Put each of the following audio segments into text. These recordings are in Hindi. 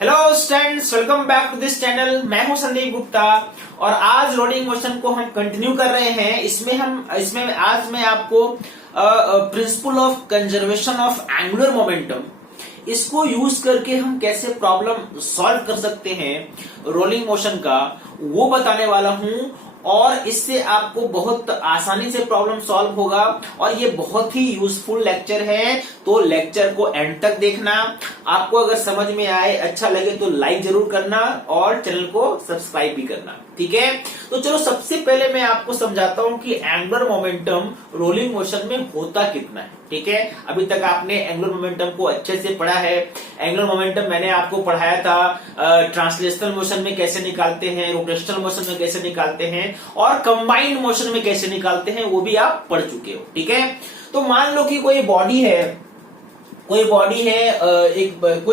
Hello students, welcome back to this channel. मैं हूं संदीप गुप्ता और आज रोलिंग मोशन को हम कंटिन्यू कर रहे हैं। इसमें आज मैं आपको principle of conservation of angular momentum, इसको यूज करके हम कैसे प्रॉब्लम सॉल्व कर सकते हैं रोलिंग मोशन का, वो बताने वाला हूं। और इससे आपको बहुत आसानी से प्रॉब्लम सॉल्व होगा और ये बहुत ही यूजफुल लेक्चर है। तो लेक्चर को एंड तक देखना। आपको अगर समझ में आए, अच्छा लगे तो लाइक जरूर करना और चैनल को सब्सक्राइब भी करना, ठीक है। तो चलो सबसे पहले मैं आपको समझाता हूं कि एंगुलर मोमेंटम रोलिंग मोशन में होता कितना है, ठीक है। अभी तक आपने एंगुलर मोमेंटम को अच्छे से पढ़ा है। एंगुलर मोमेंटम मैंने आपको पढ़ाया था ट्रांसलेशनल मोशन में कैसे निकालते हैं, रोटेशनल मोशन में कैसे निकालते हैं और कंबाइंड मोशन में कैसे निकालते हैं, वो भी आप पढ़ चुके हो, ठीक है। तो मान लो कि कोई बॉडी है, कोई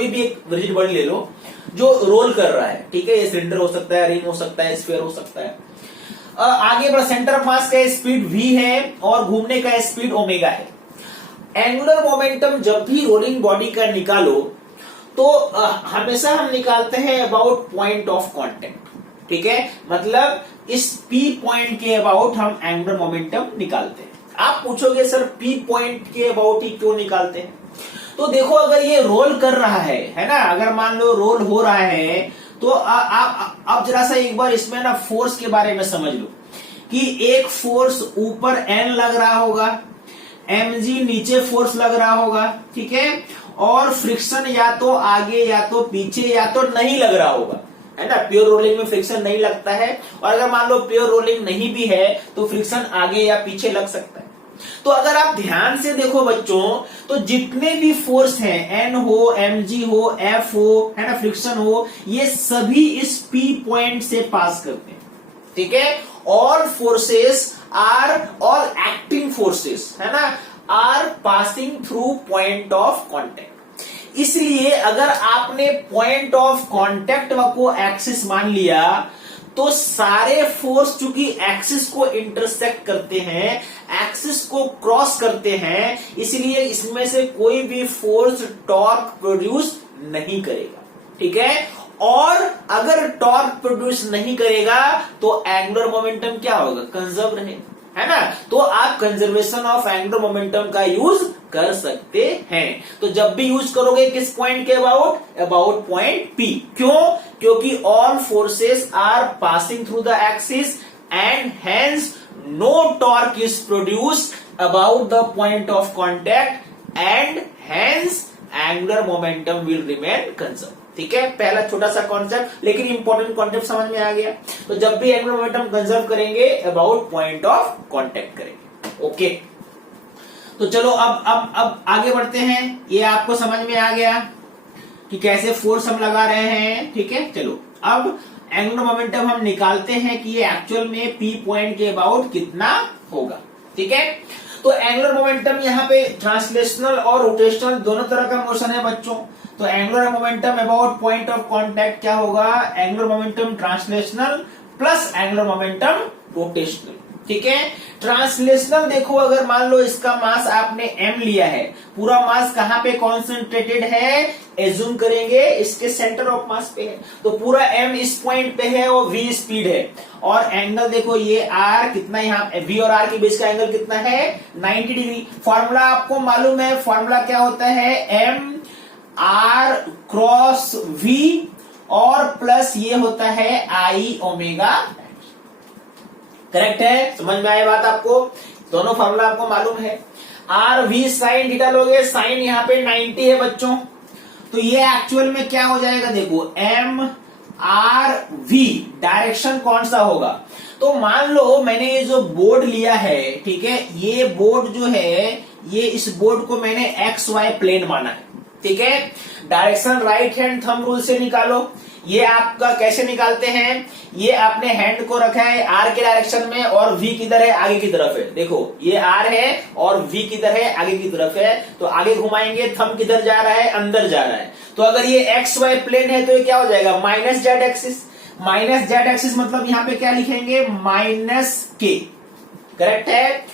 भी एक रिजिड बॉडी ले लो जो रोल कर रहा है, ठीक है। ये सिलेंडर हो सकता है, रिंग हो सकता है, स्फीयर हो सकता है। आगे बढ़, सेंटर ऑफ मास का स्पीड v है और घूमने का स्पीड ओमेगा है। एंगुलर मोमेंटम जब भी रोलिंग बॉडी का निकालो तो हमेशा हम निकालते हैं अबाउट पॉइंट ऑफ कांटेक्ट, ठीक है। मतलब इस P पॉइंट के अबाउट हम एंगुलर मोमेंटम निकालते हैं। आप पूछोगे सर P पॉइंट के अबाउट ही क्यों निकालते हैं? तो देखो, अगर ये रोल कर रहा है ना, अगर मान लो रोल हो रहा है तो आप जरा सा एक बार इसमें ना फोर्स के बारे में समझ लो कि एक फोर्स ऊपर N लग रहा होगा, mg नीचे फोर्स लग रहा होगा, ठीक है। और फ्रिक्शन या तो आगे या तो पीछे या तो नहीं लग रहा होगा, है ना। प्योर रोलिंग में फ्रिक्शन नहीं लगता है और अगर मान लो प्योर रोलिंग नहीं भी है तो फ्रिक्शन आगे या पीछे लग सकता है। तो अगर आप ध्यान से देखो बच्चों, तो जितने भी फोर्स हैं, N हो, mg हो, F हो, है ना, फ्रिक्शन हो, ये सभी इस P पॉइंट से पास करते हैं, ठीक है। All forces are, all acting forces, है ना, are passing through point of contact. इसलिए अगर आपने पॉइंट ऑफ कांटेक्ट को एक्सिस मान लिया तो सारे फोर्स चूंकि एक्सिस को इंटरसेक्ट करते हैं, एक्सिस को क्रॉस करते हैं, इसलिए इसमें से कोई भी फोर्स टॉर्क प्रोड्यूस नहीं करेगा, ठीक है। और अगर टॉर्क प्रोड्यूस नहीं करेगा तो एंगुलर मोमेंटम क्या होगा? कंजर्व रहेगा, है ना। तो आप कंजर्वेशन ऑफ एंगुलर मोमेंटम का यूज कर सकते हैं। तो जब भी यूज करोगे किस पॉइंट के अबाउट पॉइंट P। क्यों? क्योंकि all forces are passing through the axis and hence no torque is produced about the point of contact and hence angular momentum will remain conserve, ठीक है। पहला छोटा सा कॉन्सेप्ट, लेकिन इंपॉर्टेंट कॉन्सेप्ट समझ में आ गया। तो जब भी एंगुलर मोमेंटम कंजर्व करेंगे अबाउट पॉइंट ऑफ कांटेक्ट करेंगे, ओके। तो चलो अब आगे बढ़ते हैं। ये आपको समझ में आ गया कि कैसे फोर्स हम लगा रहे हैं, ठीक है। चलो अब एंगुलर मोमेंटम हम निकालते हैं कि ये एक्चुअल में P पॉइंट के अबाउट कितना होगा, ठीक है। तो एंगुलर मोमेंटम यहाँ पे ट्रांसलेशनल और रोटेशनल दोनों तरह का मोशन है बच्चों। तो angular momentum about point of contact क्या होगा? Angular momentum translational plus angular momentum rotational, ठीक है। ट्रांसलेशनल देखो, अगर मान लो इसका मास आपने m लिया है, पूरा मास कहां पे कॉन्सेंट्रेटेड है? एज्यूम करेंगे इसके सेंटर ऑफ मास पे है, तो पूरा m इस पॉइंट पे है और v स्पीड है। और एंगल देखो, ये r कितना, यहाँ v और r के बीच का एंगल कितना है? 90 डिग्री। फॉर्मूला आपको मालूम है, फॉर्मूला क्या होता है? m r क्रॉस v और प्लस ये होता है I ओमेगा। करेक्ट है? समझ में आए बात आपको? दोनों फार्मूला आपको मालूम है। आर वी साइन थीटा लोगे, साइन यहाँ पे 90 है बच्चों, तो ये एक्चुअल में क्या हो जाएगा? देखो एम आर वी, डायरेक्शन कौन सा होगा? तो मान लो मैंने ये जो बोर्ड लिया है, ठीक है, ये बोर्ड जो है, ये इस बोर्ड को मैंने एक्स वाई प्लेन माना है, ठीक है। Direction right hand thumb rule से निकालो। ये आपका कैसे निकालते हैं? ये आपने हैंड को रखा है आर के डायरेक्शन में और वी किधर है? आगे की तरफ है। देखो ये आर है और वी किधर है? आगे की तरफ है। तो आगे घुमाएंगे, थंब किधर जा रहा है? अंदर जा रहा है। तो अगर ये एक्स वाई प्लेन है तो ये क्या हो जाएगा? Minus Z axis. Minus Z axis मतलब यहाँ पे क्या लिखेंगे? माइनस के, करेक्ट है।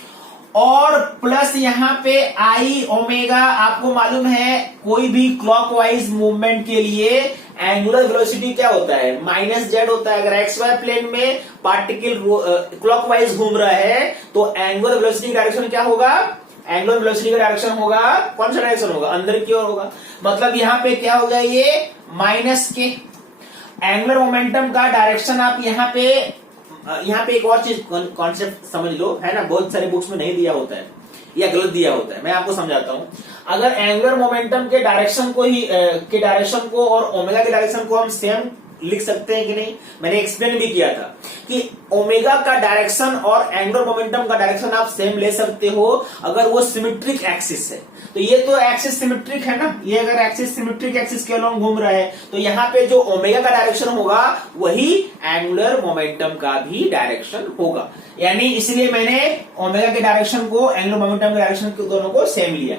और प्लस यहाँ पे आई ओमेगा। आपको मालूम है कोई भी क्लॉकवाइज मूवमेंट के लिए एंगुलर वेलोसिटी क्या होता है, माइनस जेड होता है। अगर एक्स वाई प्लेन में पार्टिकल क्लॉकवाइज घूम रहा है तो एंगुलर वेलोसिटी डायरेक्शन क्या होगा, एंगुलर वेलोसिटी का डायरेक्शन होगा, कौन सा डायरेक्शन होगा, अंदर की ओर होगा। मतलब यहाँ पे क्या होगा, ये माइनस के। एंगुलर मोमेंटम का डायरेक्शन आप यहाँ पे एक और चीज कॉन्सेप्ट समझ लो, है ना, बहुत सारे बुक्स में नहीं दिया होता है या गलत दिया होता है, मैं आपको समझाता हूं। अगर एंगुलर मोमेंटम के डायरेक्शन को और ओमेगा के डायरेक्शन को हम सेम लिख सकते हैं कि नहीं, मैंने एक्सप्लेन भी किया था कि ओमेगा का डायरेक्शन और एंगुलर मोमेंटम का डायरेक्शन आप सेम ले सकते हो अगर वो सिमेट्रिक एक्सिस है। तो ये तो एक्सिस सिमेट्रिक है ना, ये अगर एक्सिस सिमेट्रिक एक्सिस के अलोंग घूम रहा है तो यहाँ पे जो ओमेगा का डायरेक्शन होगा वही एंगुलर मोमेंटम का भी डायरेक्शन होगा। यानी इसलिए मैंने ओमेगा के डायरेक्शन को एंगुलर मोमेंटम के डायरेक्शन को दोनों को सेम लिया।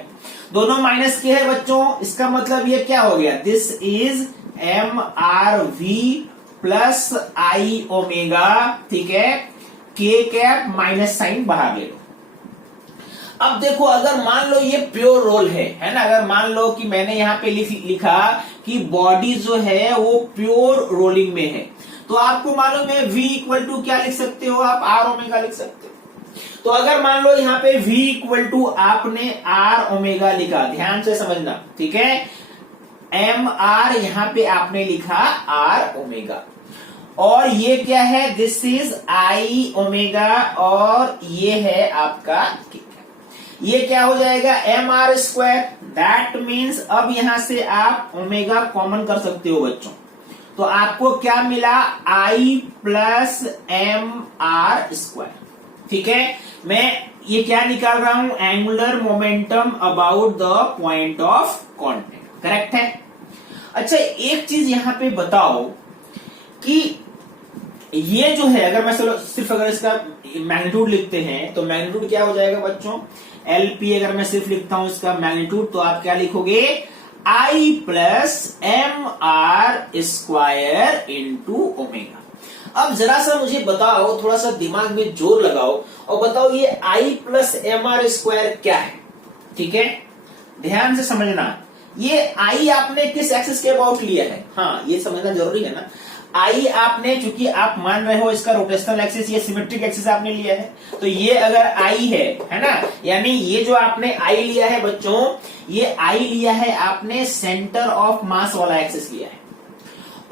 दोनों माइनस के है बच्चों, इसका मतलब ये क्या हो गया, this is M R V plus I omega, ठीक है, के कैप माइनस साइन बाहर ले लो। अब देखो अगर मान लो ये प्योर रोल है ना, अगर मान लो कि मैंने यहाँ पे लिखा कि बॉडी जो है वो प्योर रोलिंग में है, तो आपको मालूम है v इक्वल टू क्या लिख सकते हो आप, आर ओमेगा लिख सकते हो। तो अगर मान लो यहाँ पे v इक्वल टू आपने आर ओमेगा लिखा, ध्यान से समझना, ठीक है, एम आर यहाँ पे आपने लिखा आर ओमेगा, और ये क्या है, दिस इज आई ओमेगा, और ये है आपका के। ये क्या हो जाएगा, M R square. That means अब यहां से आप ओमेगा कॉमन कर सकते हो बच्चों, तो आपको क्या मिला, आई प्लस एम आर स्क्वायर, ठीक है। मैं ये क्या निकाल रहा हूं, angular momentum about the point of contact, correct है। अच्छा एक चीज यहां पे बताओ कि ये जो है, अगर मैं सिर्फ अगर इसका मैग्नीट्यूड लिखते हैं तो मैग्नीट्यूड क्या हो जाएगा बच्चों, एलपी। अगर मैं सिर्फ लिखता हूं इसका मैग्नीट्यूड तो आप क्या लिखोगे, I plus M R square into omega. अब जरा सा मुझे बताओ, थोड़ा सा दिमाग में जोर लगाओ और बताओ ये आई प्लस एम आर स्क्वायर क्या है, ठीक है, ध्यान से समझना। ये आई आपने किस एक्सिस के अबाउट लिया है, हाँ ये समझना जरूरी है ना। आई आपने, चूंकि आप मान रहे हो इसका रोटेशनल एक्सिस, ये सिमेट्रिक एक्सिस आपने लिया है, तो ये अगर आई है ना, यानी ये जो आपने आई लिया है बच्चों, ये आई लिया है आपने सेंटर ऑफ मास वाला एक्सिस लिया है,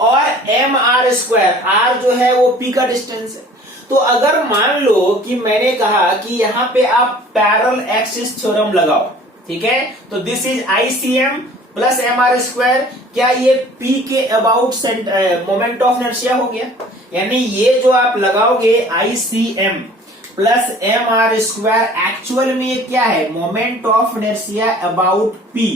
और एम आर स्क्वायर, आर जो है वो पी का डिस्टेंस है। तो अगर मान लो कि मैंने कहा कि यहां पे आप पैरेलल एक्सिस थ्योरम लगाओ, ठीक है, तो this is I C M plus M R square, क्या ये P के अबाउट मोमेंट ऑफ इनर्शिया हो गया। यानी ये जो आप लगाओगे ICM plus M R square, actual में ये क्या है, moment of inertia about P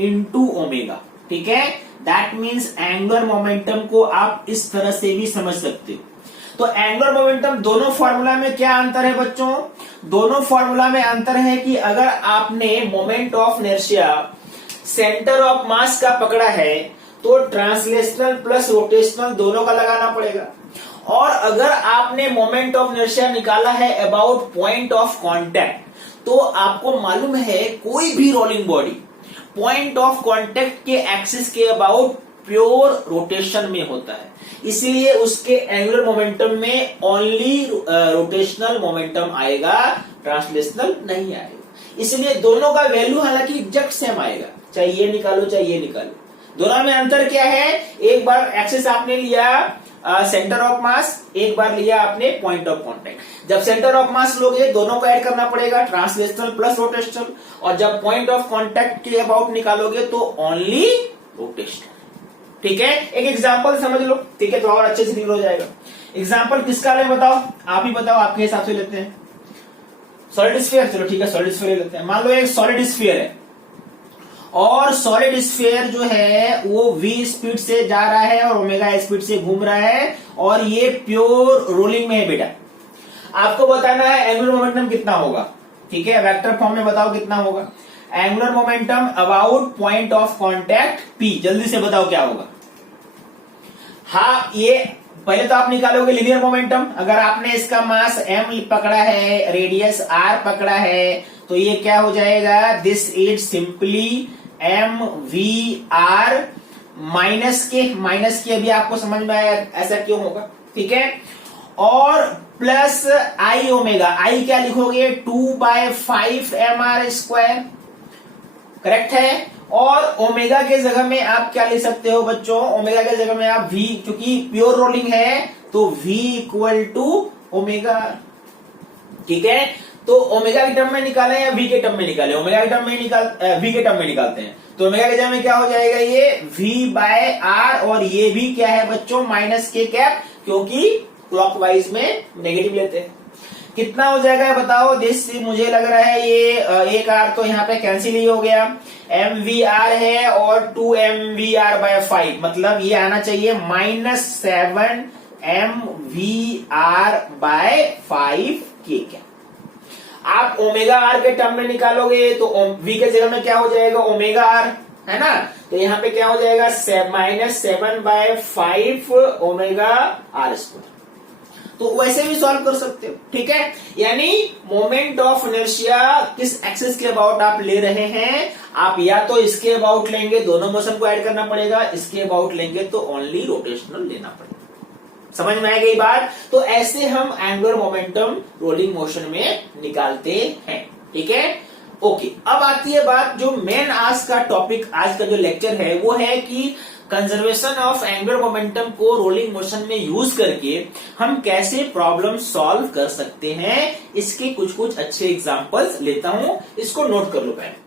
into omega, ठीक है। दैट मीन्स एंगुलर मोमेंटम को आप इस तरह से भी समझ सकते हो। तो एंगुलर मोमेंटम, दोनों फॉर्मूला में क्या अंतर है बच्चों, दोनों फॉर्मूला में अंतर है कि अगर आपने moment of inertia centre of मास का पकड़ा है तो ट्रांसलेशनल प्लस रोटेशनल दोनों का लगाना पड़ेगा, और अगर आपने मोमेंट ऑफ इनर्शिया निकाला है अबाउट पॉइंट ऑफ कांटेक्ट तो आपको मालूम है कोई भी rolling body point of contact के एक्सिस के अबाउट प्योर रोटेशन में होता है, इसलिए उसके एंगुलर मोमेंटम में ओनली रोटेशनल मोमेंटम आएगा, ट्रांसलेशनल नहीं आएगा। इसलिए दोनों का वैल्यू हालांकि एग्जैक्ट सेम आएगा, चाहे ये निकालो चाहे ये निकालो। दोनों में अंतर क्या है, एक बार एक्सिस आपने लिया सेंटर ऑफ मास, एक बार लिया आपने पॉइंट ऑफ कांटेक्ट। जब सेंटर ऑफ मास लोगे दोनों को ऐड करना पड़ेगा, ट्रांसलेशनल प्लस रोटेशनल, और जब पॉइंट ऑफ कांटेक्ट के अबाउट निकालोगे तो ओनली रोटेशनल, ठीक है। एक एग्जांपल समझ लो, ठीक है, तो और अच्छे से क्लियर हो जाएगा। एग्जांपल किसका ले बताओ, आप ही बताओ, आपके हिसाब से लेते हैं। सॉलिड स्फीयर, चलो ठीक है सॉलिड स्फीयर लेते हैं। मान लो एक सॉलिड स्फीयर है और सॉलिड स्फीयर जो है वो v स्पीड से जा रहा है और ओमेगा स्पीड से घूम रहा है, और ये प्योर रोलिंग में है बेटा। आपको बताना है एंगुलर मोमेंटम कितना होगा, ठीक है, वेक्टर फॉर्म में बताओ कितना होगा। Angular momentum about point of contact P, जल्दी से बताओ क्या होगा। हाँ, ये पहले तो आप निकालोगे लीनियर मोमेंटम। अगर आपने इसका मास m पकड़ा है, रेडियस r पकड़ा है, तो ये क्या हो जाएगा, this is simply mvr minus के अभी आपको समझ में आया ऐसा क्यों होगा, ठीक है। और प्लस आई ओमेगा, आई क्या लिखोगे, 2/5 mr², करेक्ट है। और ओमेगा के जगह में आप क्या लिख सकते हो बच्चों, ओमेगा के जगह में आप v, क्योंकि प्योर रोलिंग है तो v इक्वल टू ओमेगा, ठीक है। तो ओमेगा के टर्म में निकालें या v के टर्म में निकालें, ओमेगा के टर्म में v के टर्म में निकालते हैं, तो ओमेगा के जगह में क्या हो जाएगा, ये v/r, और ये भी क्या है बच्चों, माइनस के कैप, क्योंकि क्लॉकवाइज में नेगेटिव लेते हैं। कितना हो जाएगा बताओ, दिस मुझे लग रहा है ये एक आर तो यहाँ पे कैंसिल ही हो गया, mvr है और 2mvr/5, मतलब ये आना चाहिए -7 mvr/5 के क्या। आप ओमेगा आर के टर्म में निकालोगे तो v के जगह में क्या हो जाएगा, ओमेगा आर, है ना। तो यहाँ पे क्या हो जाएगा, -7/5 ओमेगा r²। तो वैसे भी सॉल्व कर सकते हो, ठीक है। यानी मोमेंट ऑफ इनर्शिया किस एक्सिस के अबाउट आप ले रहे हैं, आप या तो इसके अबाउट लेंगे, दोनों मोशन को ऐड करना पड़ेगा, इसके अबाउट लेंगे तो ओनली रोटेशनल लेना पड़ेगा। समझ में आ गई बात। तो ऐसे हम एंगुलर मोमेंटम रोलिंग मोशन में निकालते हैं, ठीक है। ओके, अब आती है बात, जो मेन आज का टॉपिक, आज का जो लेक्चर है वो है कि कंजर्वेशन ऑफ एंगुलर मोमेंटम को रोलिंग मोशन में यूज करके हम कैसे प्रॉब्लम सॉल्व कर सकते हैं। इसके कुछ अच्छे एग्जांपल्स लेता हूं, इसको नोट कर लो पहले।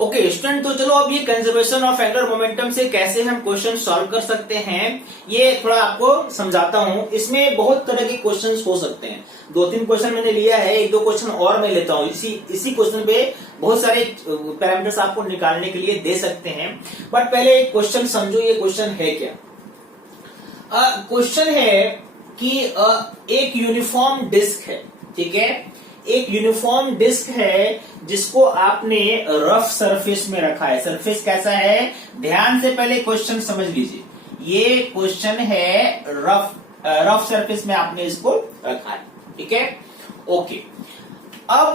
ओके स्टूडेंट, तो चलो अब ये कंजर्वेशन ऑफ एंगुलर मोमेंटम से कैसे हम क्वेश्चन सॉल्व कर सकते हैं ये थोड़ा आपको समझाता हूं। इसमें बहुत तरह के क्वेश्चंस हो सकते हैं, 2-3 क्वेश्चन मैंने लिया है, 1-2 क्वेश्चन और मैं लेता हूं। इसी क्वेश्चन पे बहुत सारे पैरामीटर्स आपको निकालने के लिए दे सकते हैं। बट पहले एक क्वेश्चन समझो, ये क्वेश्चन है क्या। क्वेश्चन है कि एक यूनिफॉर्म डिस्क है, ठीक है, एक यूनिफॉर्म डिस्क है जिसको आपने रफ सरफेस में रखा है। सरफेस कैसा है, ध्यान से पहले क्वेश्चन समझ लीजिए। ये क्वेश्चन है रफ सरफेस में आपने इसको रखा है, ठीक है। ओके, अब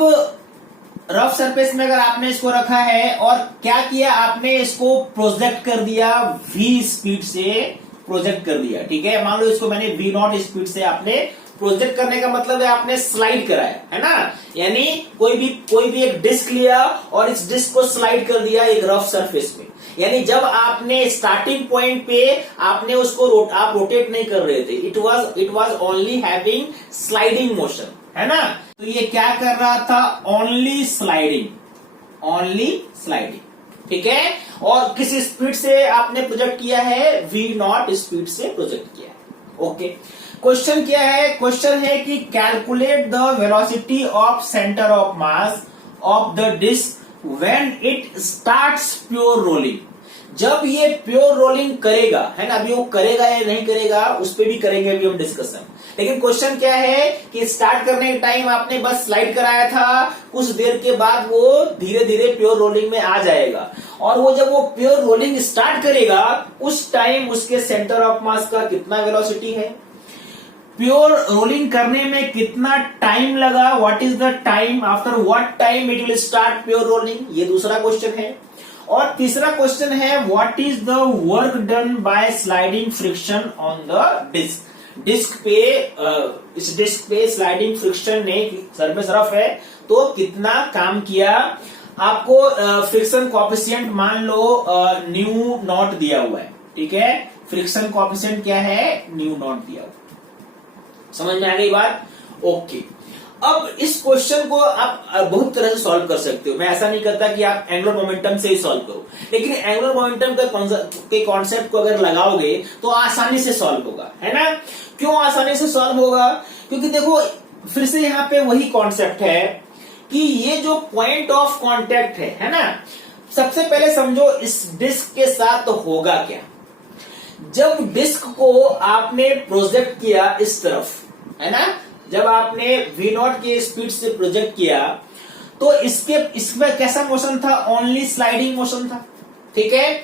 रफ सरफेस में अगर आपने इसको रखा है और क्या किया, आपने इसको प्रोजेक्ट कर दिया, v स्पीड से प्रोजेक्ट कर दिया, ठीक है। मान लो इसको मैंने v0 स्पीड से आपने प्रोजेक्ट करने का मतलब है आपने स्लाइड कराया, है ना। यानी कोई भी एक डिस्क लिया और इस डिस्क को स्लाइड कर दिया एक रफ सरफेस पे। यानी जब आपने स्टार्टिंग पॉइंट पे आपने उसको आप रोटेट नहीं कर रहे थे, it was only having sliding motion, है ना। तो ये क्या कर रहा था, ओनली स्लाइडिंग, ठीक है। और किस स्पीड से आपने प्रोजेक्ट किया है, v0 स्पीड से प्रोजेक्ट किया है। ओके, क्वेश्चन क्या है, क्वेश्चन है कि calculate the velocity of centre of mass of the disc when it starts pure rolling. जब ये प्योर रोलिंग करेगा, है ना, अभी वो करेगा या नहीं करेगा उस पर भी करेंगे अभी हम डिस्कशन। लेकिन क्वेश्चन क्या है कि स्टार्ट करने के टाइम आपने बस स्लाइड कराया था, कुछ देर के बाद वो धीरे धीरे प्योर रोलिंग में आ जाएगा, और वो जब वो प्योर रोलिंग स्टार्ट करेगा उस टाइम उसके सेंटर ऑफ मास का कितना वेलोसिटी है, प्योर रोलिंग करने में कितना टाइम लगा, what is the time, after what time it will start pure rolling, ये दूसरा क्वेश्चन है। और तीसरा क्वेश्चन है what is the work done by sliding friction on the disc. Disc पे इस डिस्क पे स्लाइडिंग फ्रिक्शन ने, सरफेस रफ है तो कितना काम किया। आपको फ्रिक्शन कोएफिशिएंट मान लो न्यू नॉट दिया हुआ है, ठीक है। फ्रिक्शन कोएफिशिएंट क्या है, न्यू नॉट दिया हुआ। समझ में आ गई बात। ओके, अब इस क्वेश्चन को आप बहुत तरह से सॉल्व कर सकते हो। मैं ऐसा नहीं करता कि आप एंगुलर मोमेंटम से ही सॉल्व करो, लेकिन एंगुलर मोमेंटम के कॉन्सेप्ट को अगर लगाओगे तो आसानी से सॉल्व होगा, है ना। क्यों आसानी से सॉल्व होगा, क्योंकि देखो फिर से यहाँ पे वही कॉन्सेप्ट है कि ये जो पॉइंट ऑफ कांटेक्ट है ना, सबसे पहले समझो इस डिस्क के साथ तो होगा क्या। जब डिस्क को आपने प्रोजेक्ट किया इस तरफ, है ना, जब आपने v0 के स्पीड से प्रोजेक्ट किया तो इसमें कैसा मोशन था, ओनली स्लाइडिंग मोशन था, ठीक है।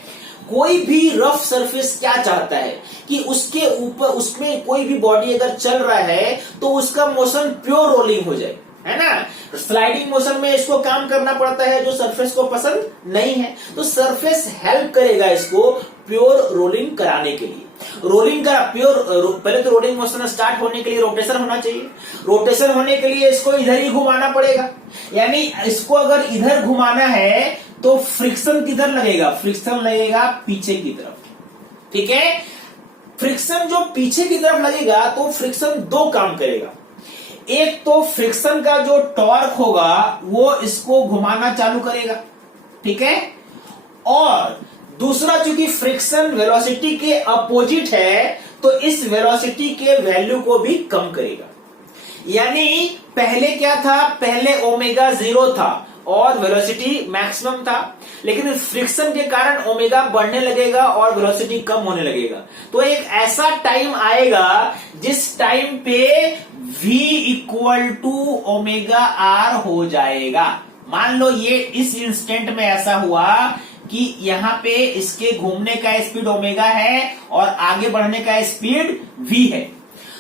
कोई भी रफ सरफेस क्या चाहता है कि उसके ऊपर उसमें कोई भी बॉडी अगर चल रहा है तो उसका मोशन प्योर रोलिंग हो जाए, है ना। स्लाइडिंग मोशन में इसको काम करना पड़ता है जो सरफेस को पसंद नहीं है, तो सरफेस हेल्प करेगा इसको प्योर रोलिंग कराने के लिए। रोलिंग का पहले तो रोलिंग मोशन स्टार्ट होने के लिए रोटेशन होना चाहिए, रोटेशन होने के लिए इसको इधर ही घुमाना पड़ेगा, यानी इसको अगर इधर घुमाना है तो फ्रिक्शन किधर लगेगा, फ्रिक्शन लगेगा पीछे की तरफ, ठीक है। फ्रिक्शन जो पीछे की तरफ लगेगा तो फ्रिक्शन दो काम करेगा, एक तो फ्रिक्शन का जो टॉर्क होगा वो इसको घुमाना चालू करेगा, ठीक है, और दूसरा चूंकि फ्रिक्शन वेलोसिटी के अपोजिट है तो इस वेलोसिटी के वैल्यू को भी कम करेगा। यानी पहले क्या था, पहले ओमेगा 0 था और वेलोसिटी मैक्सिमम था, लेकिन फ्रिक्शन के कारण ओमेगा बढ़ने लगेगा और वेलोसिटी कम होने लगेगा। तो एक ऐसा टाइम आएगा जिस टाइम पे v equal to omega R हो जाएगा। मान लो ये इस इंस्टेंट में ऐसा हुआ कि यहां पे इसके घूमने का स्पीड ओमेगा है और आगे बढ़ने का स्पीड v है,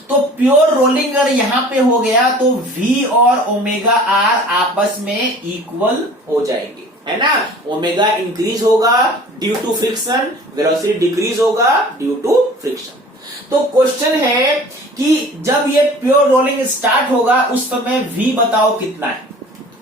तो प्योर रोलिंग अगर यहां पे हो गया तो v और ओमेगा आर आपस में इक्वल हो जाएंगे, है ना। ओमेगा इंक्रीज होगा due to friction, velocity decrease होगा ड्यू टू फ्रिक्शन। तो क्वेश्चन है कि जब ये प्योर रोलिंग स्टार्ट होगा उस समय v बताओ कितना है।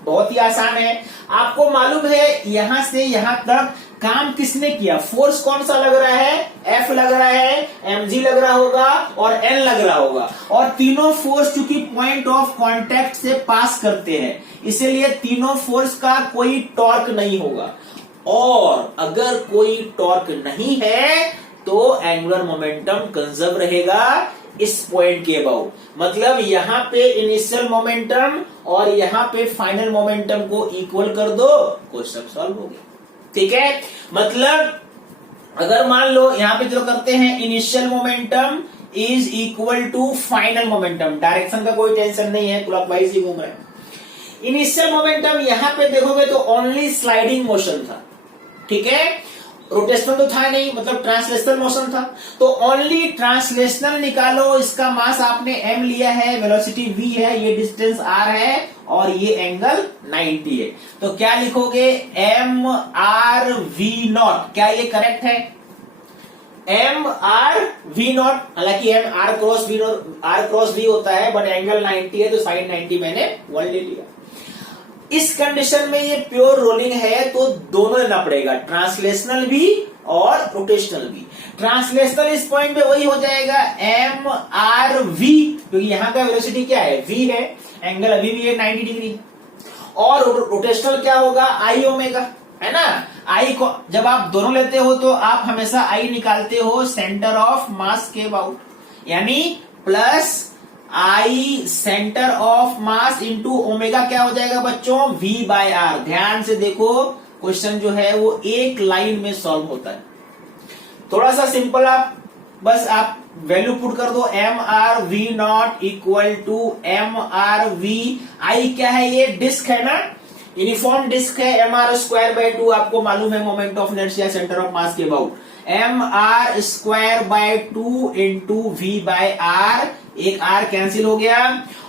बहुत ही आसान है, आपको मालूम है यहां से यहां तक काम किसने किया, फोर्स कौन सा लग रहा है, F लग रहा है, mg लग रहा होगा और N लग रहा होगा, और तीनों फोर्स चूंकि पॉइंट ऑफ कांटेक्ट से पास करते हैं इसीलिए तीनों फोर्स का कोई टॉर्क नहीं होगा, और अगर कोई टॉर्क नहीं है तो एंगुलर मोमेंटम कंजर्व रहेगा इस पॉइंट के अबाउट। मतलब यहां पे इनिशियल मोमेंटम और यहां पे फाइनल मोमेंटम को इक्वल कर दो, क्वेश्चन सॉल्व हो गया, ठीक है। मतलब अगर मान लो यहां पे जो करते हैं initial momentum is equal to final momentum, direction का कोई टेंशन नहीं है, क्लॉकवाइज ही घूम रहे हैं। इनिशियल मोमेंटम यहां पे देखोगे तो ओनली स्लाइडिंग मोशन था, ठीक है, रोटेशनल तो था नहीं, मतलब ट्रांसलेशनल मोशन था, तो ओनली ट्रांसलेशनल निकालो। इसका मास आपने m लिया है, वेलोसिटी v है, ये डिस्टेंस r है और ये एंगल 90 है, तो क्या लिखोगे m r v नॉट, क्या ये करेक्ट है, m r v नॉट, हालांकि m r क्रॉस v होता है बट एंगल 90 है तो साइन 90 मैंने 1 ले लिया। इस कंडीशन में ये प्योर रोलिंग है तो दोनों लेना पड़ेगा, ट्रांसलेशनल भी और रोटेशनल भी। ट्रांसलेशनल इस पॉइंट पे वही हो जाएगा एम आर वी, क्योंकि यहां का वेलोसिटी क्या है, v है, एंगल अभी भी है 90 डिग्री, और रोटेशनल क्या होगा आई ओमेगा, है ना। आई को जब आप दोनों लेते हो तो आप हमेशा आई निकालते हो सेंटर ऑफ मास के अबाउट, यानी plus I centre of mass into omega क्या हो जाएगा बच्चों, v बाय आर। ध्यान से देखो क्वेश्चन जो है वो एक लाइन में सॉल्व होता है, थोड़ा सा सिंपल, आप वैल्यू पुट कर दो, M R V not equal to M R V, I क्या है, ये डिस्क है ना, यूनिफॉर्म डिस्क है, एम आर स्क्वायर बाय 2 आपको मालूम है moment of inertia centre of mass के about, M R square by 2 into V by R, एक आर कैंसिल हो गया,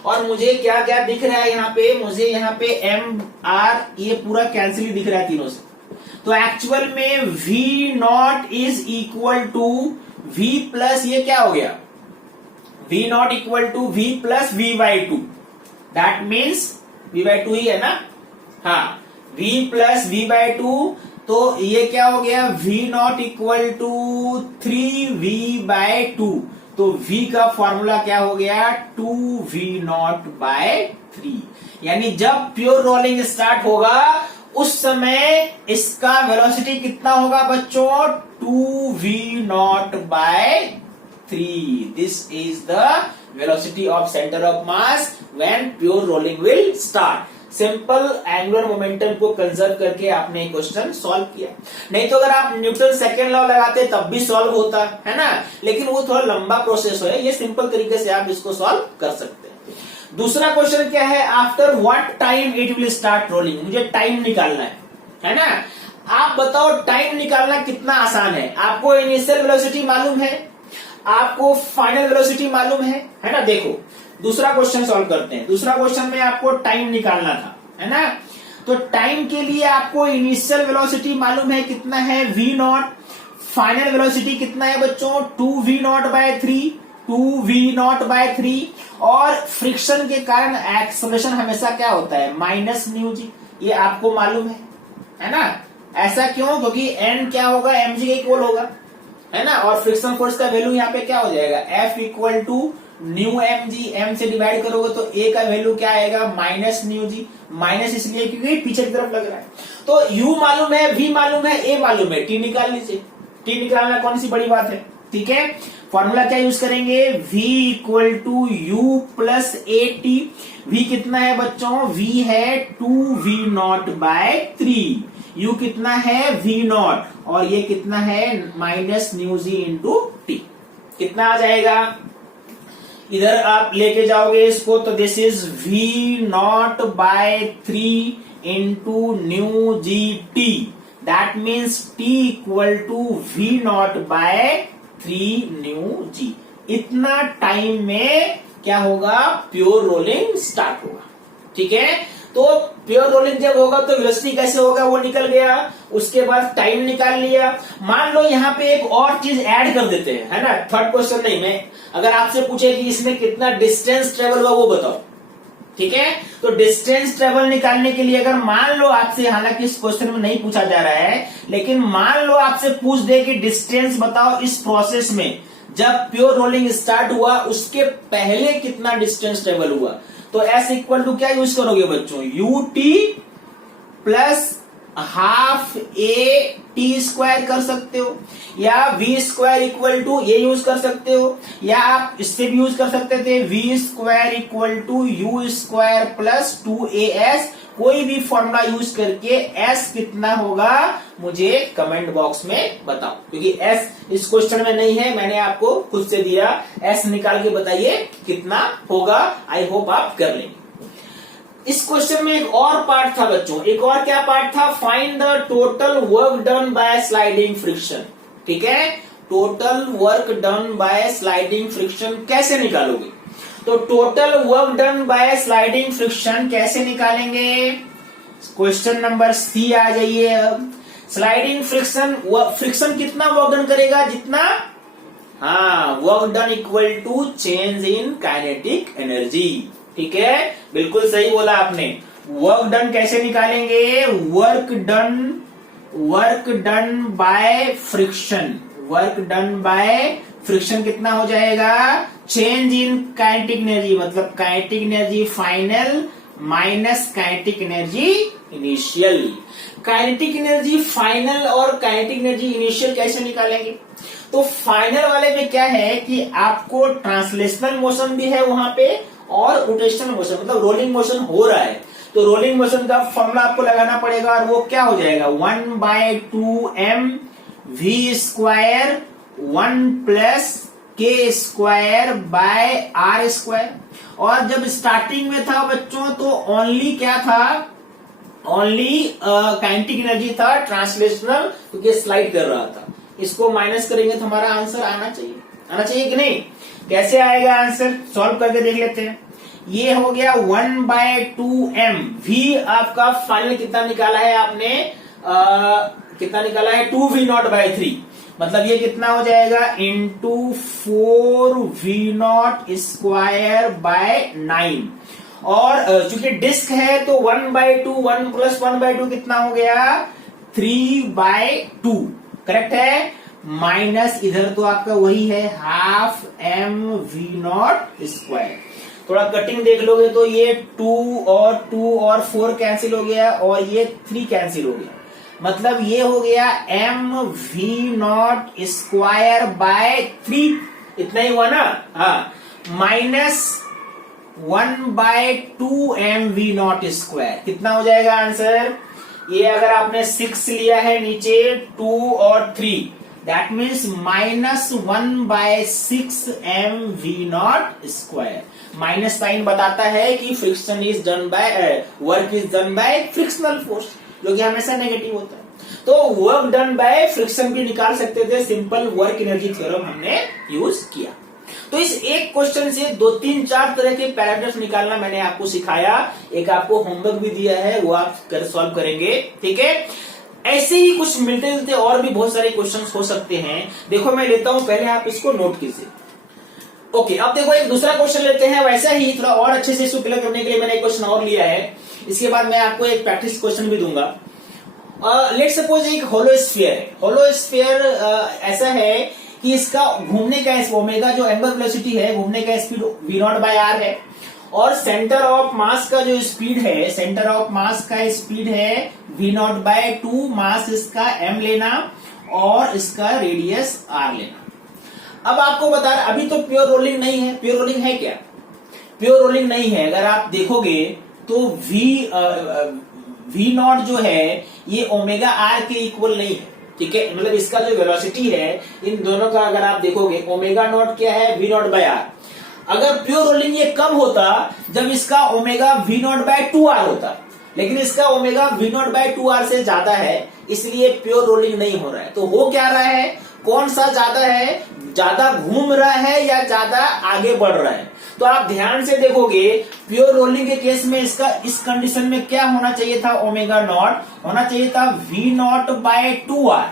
और मुझे क्या क्या दिख रहा है यहाँ पे, मुझे यहाँ पे एम आर ये पूरा कैंसिल ही दिख रहा है तीनों से, तो एक्चुअल में v not is equal to v plus ये क्या हो गया, v not equal to v plus v by 2, that means v by 2 ही है ना, हाँ, v प्लस v बाई 2, तो ये क्या हो गया, v not equal to 3v by 2, तो v का फॉर्मूला क्या हो गया 2v नॉट बाय 3, यानी जब प्योर रोलिंग स्टार्ट होगा उस समय इसका वेलोसिटी कितना होगा बच्चों, 2v not by 3। This is the velocity of centre of mass when pure rolling will start. Simple angular momentum को कंजर्व करके आपने क्वेश्चन सॉल्व किया, नहीं तो अगर आप न्यूटन सेकेंड लॉ लगाते तब भी सॉल्व होता है ना, लेकिन वो थोड़ा लंबा प्रोसेस है, ये सिंपल तरीके से आप इसको सॉल्व कर सकते हैं। दूसरा क्वेश्चन क्या है, after what time it will start rolling, मुझे टाइम निकालना है ना। आप बताओ टाइम निकालना कितना आसान है। आपको इनिशियल वेलोसिटी मालूम है, आपको फाइनल वेलोसिटी मालूम है ना। देखो दूसरा क्वेश्चन सॉल्व करते हैं। दूसरा क्वेश्चन में आपको टाइम निकालना था, है ना। तो टाइम के लिए आपको इनिशियल वेलोसिटी मालूम है कितना है, v नॉट। फाइनल वेलोसिटी कितना है बच्चों, 2v not by 3, 2v not by 3। और फ्रिक्शन के कारण एक्सेलरेशन हमेशा क्या होता है, माइनस न्यू जी। ये आपको मालूम है ना। ऐसा क्यों, क्योंकि n क्या होगा, mg के इक्वल होगा, है ना। और फ्रिक्शन फोर्स का वैल्यू यहाँ पे क्या हो जाएगा, F equal to mu mg। m से डिवाइड करोगे तो a का वैल्यू क्या आएगा, माइनस न्यू जी। माइनस इसलिए क्योंकि पीछे की तरफ लग रहा है। तो u मालूम है, v मालूम है, a मालूम है, t निकाल लीजिए। t निकालना कौन सी बड़ी बात है, ठीक है। फॉर्मूला क्या यूज करेंगे, v equal to U plus A T. v कितना है बच्चों, v है 2v नॉट बाय 3। u कितना है, v नॉट, और ये कितना है, minus mu G into T. कितना आ जाएगा, इधर आप लेके जाओगे इसको तो this is v not by 3 into mu G T. That means t equal to v not by 3 mu G. इतना टाइम में क्या होगा, प्योर रोलिंग स्टार्ट होगा, ठीक है। तो प्योर रोलिंग जब होगा तो वेलोसिटी कैसे होगा, वो निकल गया। उसके बाद टाइम निकाल लिया। मान लो यहाँ पे एक और चीज ऐड कर देते हैं, है ना। थर्ड क्वेश्चन नहीं, मैं अगर आपसे पूछे कि इसमें कितना डिस्टेंस ट्रेवल हुआ वो बताओ, ठीक है। तो डिस्टेंस ट्रेवल निकालने के लिए अगर मान लो आपसे, हालांकि इस क्वेश्चन में नहीं पूछा जा रहा है, लेकिन मान लो आपसे पूछ दे कि डिस्टेंस बताओ इस प्रोसेस में, जब प्योर रोलिंग स्टार्ट हुआ उसके पहले कितना डिस्टेंस ट्रेवल हुआ, तो S इक्वल टू क्या यूज करोगे बच्चों, U T plus half A T square कर सकते हो, या वी स्क्वायर इक्वल टू ये यूज कर सकते हो, या आप इससे भी यूज कर सकते थे V square equal to U square plus 2as। कोई भी फॉर्मूला यूज करके s कितना होगा मुझे कमेंट बॉक्स में बताओ, क्योंकि s इस क्वेश्चन में नहीं है, मैंने आपको खुद से दिया। s निकाल के बताइए कितना होगा। आई होप आप कर लेंगे। इस क्वेश्चन में एक और पार्ट था बच्चों, एक और क्या पार्ट था, find the total work done by sliding friction, ठीक है। Total work done by sliding friction कैसे निकालोगे, तो total work done by sliding friction कैसे निकालेंगे, क्वेश्चन नंबर सी आ जाइए। अब स्लाइडिंग फ्रिक्शन कितना वर्क डन करेगा, जितना, हाँ, work done equal to change in kinetic energy, ठीक है। बिल्कुल सही बोला आपने। वर्क डन कैसे निकालेंगे, work done by friction, work done by friction कितना हो जाएगा, चेंज इन काइनेटिक एनर्जी, मतलब kinetic energy final minus kinetic energy initial. Kinetic energy final और काइनेटिक एनर्जी इनिशियल कैसे निकालेंगे, तो फाइनल वाले में क्या है कि आपको ट्रांसलेशनल मोशन भी है वहां पे और रोटेशनल मोशन, मतलब रोलिंग मोशन हो रहा है, तो रोलिंग मोशन का फॉर्मूला आपको लगाना पड़ेगा, और वो क्या हो जाएगा, 1/2m v स्क्वायर 1 प्लस के स्क्वायर बाय आर स्क्वायर। और जब स्टार्टिंग में था बच्चों तो ओनली क्या था, ओनली काइनेटिक एनर्जी था, ट्रांसलेशनल क्योंकि स्लाइड कर रहा था। इसको माइनस करेंगे तो हमारा आंसर आना चाहिए कि नहीं। कैसे आएगा आंसर, सॉल्व करके देख लेते हैं। ये हो गया 1/2m, v आपका फाइनल कितना निकाला है आपने, कितना निकाला है, 2v नॉट बाय 3, मतलब ये कितना हो जाएगा, into 4v not square by 9। और चूंकि डिस्क है तो 1/2, 1 प्लस 1/2 कितना हो गया, 3/2, करेक्ट है। माइनस इधर तो आपका वही है, half m v not square. थोड़ा कटिंग देख लोगे तो ये 2 और 4 कैंसिल हो गया, और ये 3 कैंसिल हो गया, मतलब ये हो गया m v not square by 3, इतना ही हुआ ना, हाँ, minus 1/2m v not square, कितना हो जाएगा आंसर। ये अगर आपने 6 लिया है नीचे 2 और 3, that means -1/6m v not square. Minus sign बताता है कि friction is done by, work is done by frictional force, जो कि हमेशा नेगेटिव होता है। तो वर्क डन बाय फ्रिक्शन भी निकाल सकते थे, सिंपल वर्क एनर्जी थ्योरम हमने यूज किया। तो इस एक क्वेश्चन से 2, 3, 4 तरह के पैरामीटर्स निकालना मैंने आपको सिखाया, एक आपको होमवर्क भी दिया है, वो आप सॉल्व करेंगे, ठीक है। ऐसे ही कुछ मिलते जुलते और भी बहुत सारे क्वेश्चंस हो सकते हैं। देखो मैं लेता हूं, पहले आप इसको नोट कीजिए। ओके, अब देखो एक दूसरा क्वेश्चन लेते हैं, वैसा ही थोड़ा और अच्छे से इसको क्लियर करने के लिए मैंने एक क्वेश्चन और लिया है। इसके बाद मैं आपको एक प्रैक्टिस क्वेश्चन भी दूंगा। लेट सपोज एक होलोस्फीयर है। होलोस्फीयर ऐसा है कि इसका घूमने का ओमेगा जो एंगुलर वेलोसिटी है, घूमने का स्पीड v0/r है, और सेंटर ऑफ मास का जो स्पीड है, सेंटर ऑफ मास का स्पीड है v0/2, मास इसका m लेना और इसका रेडियस r लेना। अब आपको बता रहा, अभी तो प्योर रोलिंग नहीं है। प्योर रोलिंग है क्या? प्योर रोलिंग नहीं है। अगर आप देखोगे तो v0 जो है ये ओमेगा r के इक्वल नहीं है, ठीक है। मतलब इसका जो वेलोसिटी है इन दोनों का अगर आप देखोगे, ओमेगा नॉट क्या है, v0/r। अगर प्योर रोलिंग ये कब होता, जब इसका ओमेगा v0/2r होता, लेकिन इसका ओमेगा v0/2r से ज्यादा है, इसलिए प्योर रोलिंग नहीं हो रहा है। तो हो क्या रहा है, कौन सा ज्यादा है, ज्यादा घूम रहा है या ज्यादा आगे बढ़ रहा है? तो आप ध्यान से देखोगे, प्योर रोलिंग के केस में इसका इस कंडीशन में क्या होना चाहिए था, ओमेगा नॉट होना चाहिए था v0/2r।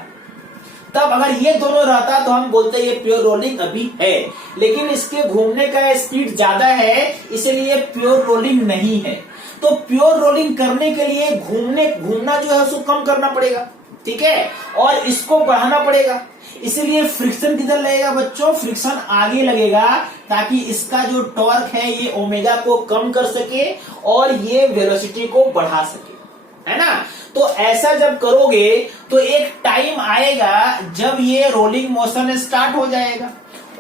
तब अगर ये दोनों रहता तो हम बोलते ये प्योर रोलिंग अभी है, लेकिन इसके घूमने का स्पीड ज्यादा है, इसलिए प्योर रोलिंग नहीं है। तो प्योर रोलिंग करने के लिए घूमना जो है उसको कम करना पड़ेगा, ठीक है, और इसको बढ़ाना पड़ेगा। इसीलिए फ्रिक्शन किधर लगेगा बच्चों, फ्रिक्शन आगे लगेगा, ताकि इसका जो टॉर्क है ये ओमेगा को कम कर सके और ये वेलोसिटी को बढ़ा सके, है ना। तो ऐसा जब करोगे तो एक टाइम आएगा जब ये रोलिंग मोशन स्टार्ट हो जाएगा,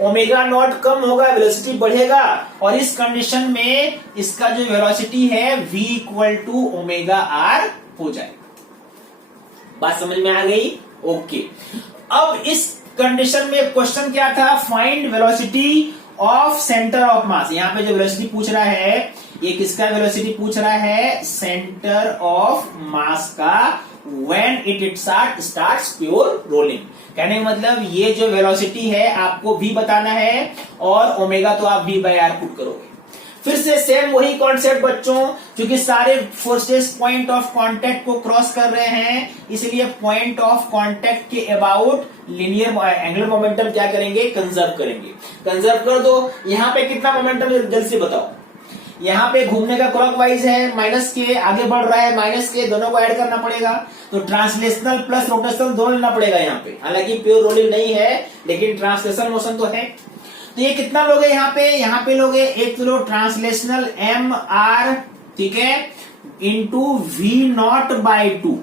ओमेगा नॉट कम होगा, वेलोसिटी बढ़ेगा, और इस कंडीशन में इसका जो वेलोसिटी है v=ω/r हो जाएगा। बात समझ में आ गई? ओके। अब इस कंडीशन में क्वेश्चन क्या था, find velocity of centre of मास। यहाँ पे जो वेलोसिटी पूछ रहा है, ये किसका वेलोसिटी पूछ रहा है, सेंटर ऑफ मास का, when it starts pure rolling. कहने का मतलब ये जो वेलोसिटी है आपको v बताना है, और ओमेगा तो आप v/r पुट करोगे। फिर से सेम वही कॉन्सेप्ट बच्चों, क्योंकि सारे फोर्सेस पॉइंट ऑफ कांटेक्ट को क्रॉस कर रहे हैं, इसलिए पॉइंट ऑफ कांटेक्ट के अबाउट लीनियर एंगुलर मोमेंटम क्या करेंगे, कंजर्व करेंगे। कंजर्व कर दो। यहाँ पे कितना मोमेंटम जल्दी से बताओ। यहाँ पे घूमने का क्लॉकवाइज है, माइनस के, आगे बढ़ रहा है माइनस के, दोनों को ऐड करना पड़ेगा। तो ट्रांसलेशनल प्लस रोटेशनल दोनों लेना पड़ेगा यहाँ पे। हालांकि प्योर रोलिंग नहीं है, लेकिन ट्रांसलेशनल मोशन तो है। तो ये कितना लोगे यहाँ पे लोगे, एक तो लो ट्रांसलेशनल mr, ठीक है, इंटू v0/2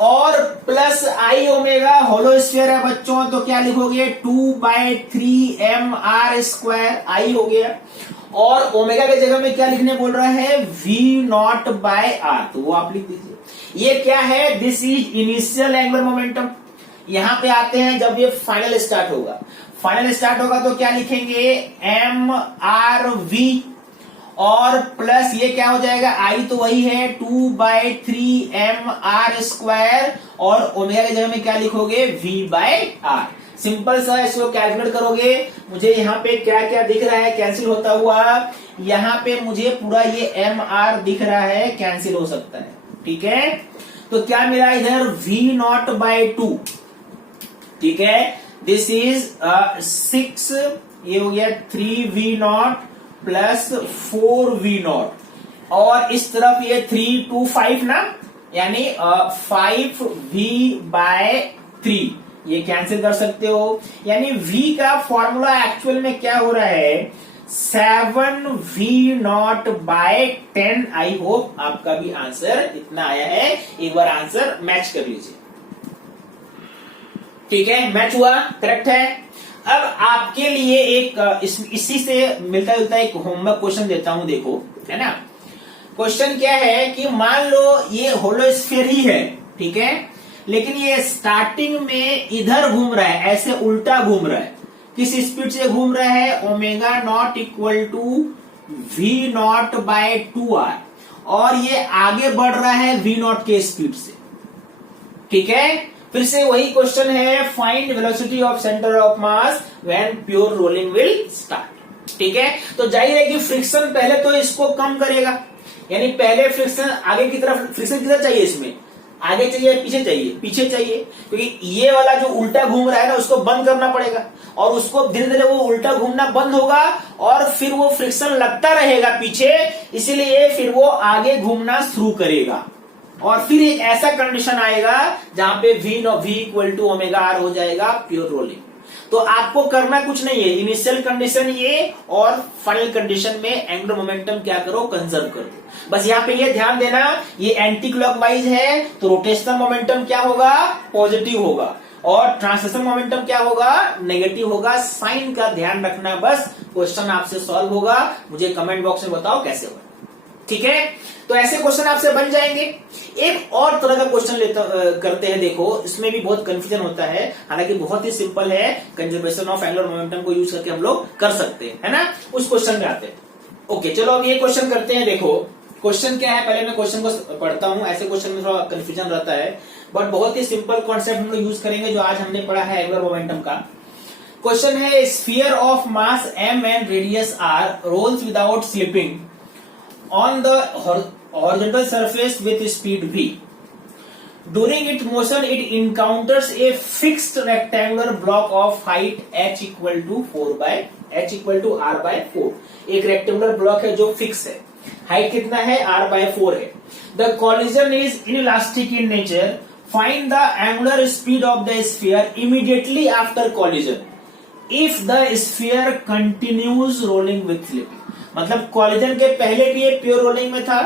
और प्लस आई ओमेगा, होलोस्फीयर है बच्चों, तो क्या लिखोगे 2/3mr², आई हो गया। और ओमेगा के जगह में क्या लिखने बोल रहा है, v0/r, तो वो आप लिख दीजिए। ये क्या है, this is initial angular momentum. यहां पे आते हैं जब ये फाइनल स्टार्ट होगा। फाइनल स्टार्ट होगा तो क्या लिखेंगे, mrv, और प्लस ये क्या हो जाएगा, आई तो वही है 2/3mr², और ओमेगा की जगह में क्या लिखोगे, v/r। सिंपल सा इसको कैलकुलेट करोगे। मुझे यहाँ पे क्या क्या दिख रहा है कैंसिल होता हुआ, यहाँ पे मुझे पूरा ये mr दिख रहा है, कैंसिल हो सकता है, ठीक है। तो क्या मिला इधर, v0/2, ठीक है, दिस इज 6, ये हो गया 3v0 प्लस 4v0, और इस तरफ ये 3 2 5 ना, यानी 5v/3, ये कैंसिल कर सकते हो। यानी v का फॉर्मूला एक्चुअल में क्या हो रहा है, 7v0/10। आई होप आपका भी आंसर इतना आया है। एक बार आंसर मैच कर लीजिए, ठीक है, मैच हुआ, करेक्ट है। अब आपके लिए एक इसी से मिलता जुलता एक होमवर्क क्वेश्चन देता हूं, देखो, है ना। क्वेश्चन क्या है कि मान लो ये होलोस्फीयर ही है, ठीक है, लेकिन ये स्टार्टिंग में इधर घूम रहा है, ऐसे उल्टा घूम रहा है। किस स्पीड से घूम रहा है, omega naught equal to v0/2r, और ये आगे बढ़ रहा है v0 के स्पीड से, ठीक है, फिर से वही क्वेश्चन है, find velocity of centre of mass when pure rolling will start. ठीक है, तो जाहिर है कि फ्रिक्शन पहले तो इसको कम करेगा, यानी पहले फ्रिक्शन आगे की तरफ, फ्रिक्शन किधर चाहिए इसमें, आगे चाहिए पीछे चाहिए, पीछे चाहिए, क्योंकि ये वाला जो उल्टा घूम रहा है ना उसको बंद करना पड़ेगा, और उसको धीरे धीरे वो उल्टा घूमना बंद होगा और फिर वो फ्रिक्शन लगता रहेगा पीछे, इसीलिए फिर वो आगे घूमना शुरू करेगा, और फिर एक ऐसा कंडीशन आएगा जहां पे V equal to omega R हो जाएगा प्योर रोलिंग। तो आपको करना कुछ नहीं है, इनिशियल कंडीशन ये और फाइनल कंडीशन में एंगुलर मोमेंटम क्या करो, कंजर्व कर दो। बस यहाँ पे ये ध्यान देना, ये एंटी क्लॉकवाइज है तो रोटेशनल मोमेंटम क्या होगा, पॉजिटिव होगा, और ट्रांसलेशनल मोमेंटम क्या होगा, नेगेटिव होगा। साइन का ध्यान रखना, बस क्वेश्चन आपसे सॉल्व होगा। मुझे कमेंट बॉक्स में बताओ कैसे होगा, ठीक है। तो ऐसे क्वेश्चन आपसे बन जाएंगे। एक और तरह का क्वेश्चन करते हैं, देखो इसमें भी बहुत कंफ्यूजन होता है, हालांकि बहुत ही सिंपल है, कंजर्वेशन ऑफ एंगुलर मोमेंटम को यूज करके हम लोग कर सकते हैं, है ना। उस क्वेश्चन में आते हैं। ओके, चलो अब ये क्वेश्चन करते हैं। देखो क्वेश्चन क्या है, पहले मैं क्वेश्चन को पढ़ता हूं, ऐसे क्वेश्चन में थोड़ा कंफ्यूजन रहता है, बट बहुत ही सिंपल कॉन्सेप्ट हम लोग यूज करेंगे जो आज हमने पढ़ा है एंगुलर मोमेंटम का। क्वेश्चन है, sphere of mass m and radius r rolls without slipping on the horizontal surface with speed v. During its motion, it encounters a fixed rectangular block of height h equal to r by 4. एक रेक्टेंगुलर ब्लॉक है जो फिक्स है, हाइट कितना है, r by 4 है। The collision is inelastic in nature. Find the angular speed of the sphere immediately after collision if the sphere continues rolling with slipping. मतलब कॉलिजन के पहले भी ये प्योर रोलिंग में था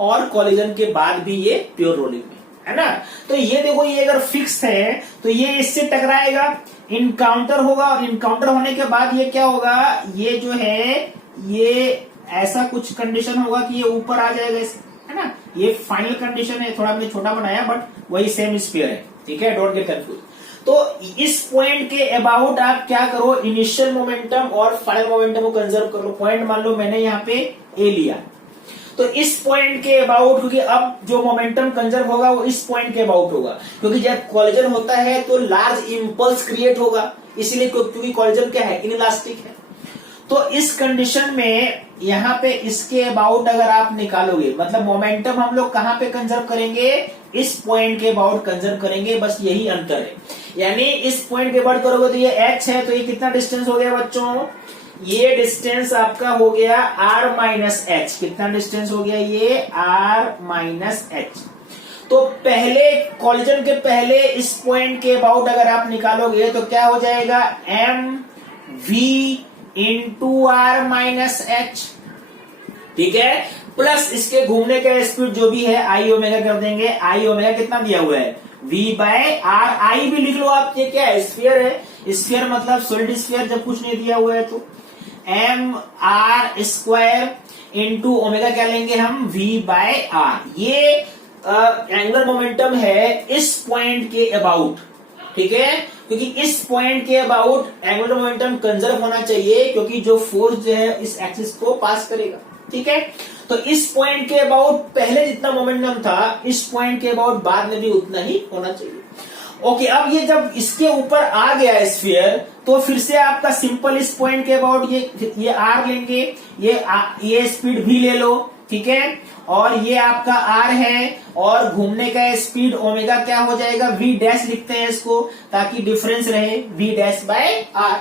और कॉलिजन के बाद भी ये प्योर रोलिंग में है ना। तो ये देखो, ये अगर फिक्स है तो ये इससे टकराएगा, इनकाउंटर होगा, और इनकाउंटर होने के बाद ये क्या होगा, ये जो है ये ऐसा कुछ कंडीशन होगा कि ये ऊपर आ जाएगा इस, है ना। ये फाइनल कंडीशन है, थोड़ा मैंने छोटा बनाया बट वही सेम स्फीयर है, ठीक है, डोंट गेट कंफ्यूज। तो इस पॉइंट के अबाउट आप क्या करो, इनिशियल मोमेंटम और फाइनल मोमेंटम को कंजर्व कर लो। पॉइंट मान लो मैंने यहाँ पे ए लिया, तो इस पॉइंट के अबाउट, क्योंकि अब जो मोमेंटम कंजर्व होगा वो इस पॉइंट के अबाउट होगा, क्योंकि जब कॉलिजन होता है तो लार्ज इंपल्स क्रिएट होगा, इसीलिए क्योंकि कॉलिजन क्या है, इनइलास्टिक है। तो इस कंडीशन में यहाँ पे इसके अबाउट अगर आप निकालोगे, मतलब मोमेंटम हम लोग कहाँ पे कंजर्व करेंगे, इस पॉइंट के अबाउट कंजर्व करेंगे, बस यही अंतर है। यानी इस पॉइंट के अबाउट करोगे तो ये h है, तो ये कितना डिस्टेंस हो गया बच्चों, ये डिस्टेंस आपका हो गया r माइनस एच। कितना डिस्टेंस हो गया, ये r माइनस एच। तो पहले कॉलिजन के पहले इस पॉइंट के अबाउट अगर आप निकालोगे तो क्या हो जाएगा, mv into R minus H, ठीक है, प्लस इसके घूमने का स्पीड जो भी है आई ओमेगा कर देंगे। आई ओमेगा कितना दिया हुआ है, v बाय आर। आई भी लिख लो आप, ये क्या है, स्फीयर है, स्फीयर मतलब सॉलिड स्फीयर जब कुछ नहीं दिया हुआ है तो M R square into omega क्या लेंगे हम, v बाय आर। ये एंगुलर मोमेंटम है इस पॉइंट के अबाउट, ठीक है, क्योंकि इस पॉइंट के अबाउट एंगुलर मोमेंटम कंजर्व होना चाहिए, क्योंकि जो फोर्स जो है इस एक्सिस को पास करेगा, ठीक है। तो इस पॉइंट के अबाउट पहले जितना मोमेंटम था, इस पॉइंट के अबाउट बाद में भी उतना ही होना चाहिए। ओके, अब ये जब इसके ऊपर आ गया स्फीयर, तो फिर से आपका सिंपल इस पॉइंट के अबाउट ये आर लेंगे, ये स्पीड भी ले लो, ठीक है, और ये आपका आर है, और घूमने का स्पीड ओमेगा क्या हो जाएगा, वी डैश लिखते हैं इसको ताकि डिफरेंस रहे, वी डैश बाय आर।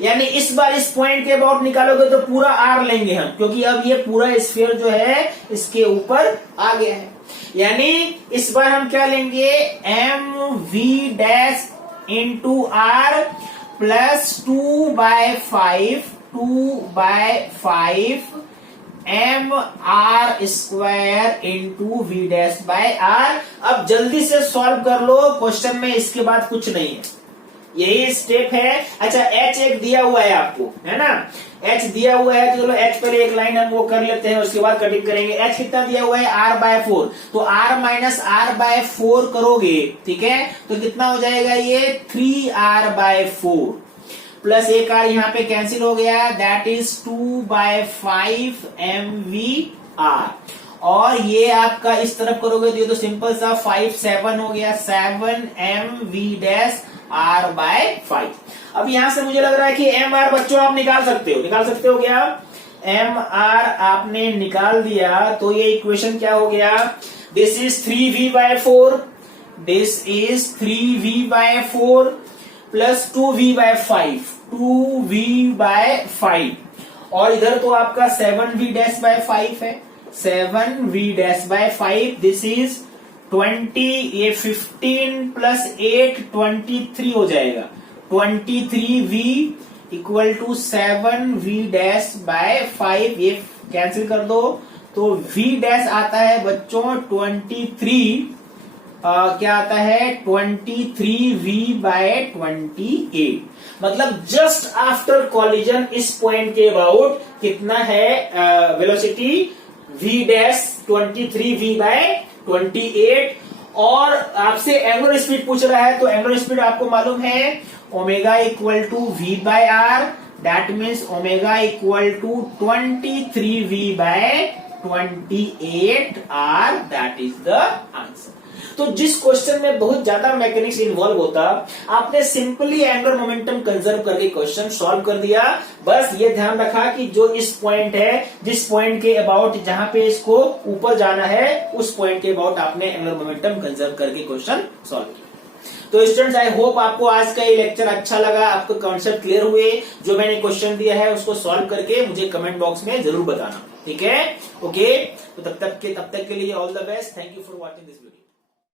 यानी इस बार इस पॉइंट के अबाउट निकालोगे तो पूरा आर लेंगे हम, क्योंकि अब ये पूरा स्फीयर जो है इसके ऊपर आ गया है। यानी इस बार हम क्या लेंगे, M V dash into R plus 2/5 M R square into V dash by R. अब जल्दी से सॉल्व कर लो क्वेश्चन में, इसके बाद कुछ नहीं है, यही स्टेप है। अच्छा, h एक दिया हुआ है आपको, है ना, h दिया हुआ है, तो चलो h पहले एक लाइन हम वो कर लेते हैं, उसके बाद कटिंग करेंगे। h कितना दिया हुआ है, r बाय 4, तो r माइनस r बाय 4 करोगे, ठीक है, तो कितना हो जाएगा, ये 3r बाय 4 प्लस एक r यहाँ पे कैंसिल हो गया, दैट इज 2/5 mv r। और ये आपका इस तरफ करोगे तो ये तो सिंपल सा 5 7 हो गया, 7 mv'/r/5। अब यहां से मुझे लग रहा है कि एम आर बच्चों आप निकाल सकते हो क्या? एम आर आपने निकाल दिया तो ये इक्वेशन क्या हो गया? This is 3v/4, this is 3v/4 plus 2v/5, 2v/5 और इधर तो आपका 7v'/5 है, 7v'/5, दिस इज 20, ये 15 प्लस 8 23 हो जाएगा, 23v इक्वल टू 7v'/5, ये कैंसिल कर दो तो v डैश आता है बच्चों 23, क्या आता है 23v/28। मतलब जस्ट आफ्टर कॉलिजन इस पॉइंट के अबाउट कितना है वेलोसिटी v डैश 23v/28। और आपसे एंगुलर स्पीड पूछ रहा है तो एंगुलर स्पीड आपको मालूम है omega equal to v/r, that means omega equal to 23v/28r, that is the answer. तो जिस क्वेश्चन में बहुत ज्यादा मैकेनिक्स इन्वॉल्व होता, आपने सिंपली एंगुलर मोमेंटम कंजर्व करके क्वेश्चन सॉल्व कर दिया। बस ये ध्यान रखा कि जो इस पॉइंट है, जिस पॉइंट के अबाउट जहां पे इसको ऊपर जाना है, उस पॉइंट के अबाउट आपने एंगुलर मोमेंटम कंजर्व करके क्वेश्चन सॉल्व किया। तो स्टूडेंट्स, आई होप आपको आज का ये लेक्चर अच्छा लगा, आपको कॉन्सेप्ट क्लियर हुए। जो मैंने क्वेश्चन दिया है उसको सॉल्व करके मुझे कमेंट बॉक्स में जरूर बताना, ठीक है? ओके, तो तब तक के लिए all the best. Thank you for watching this video.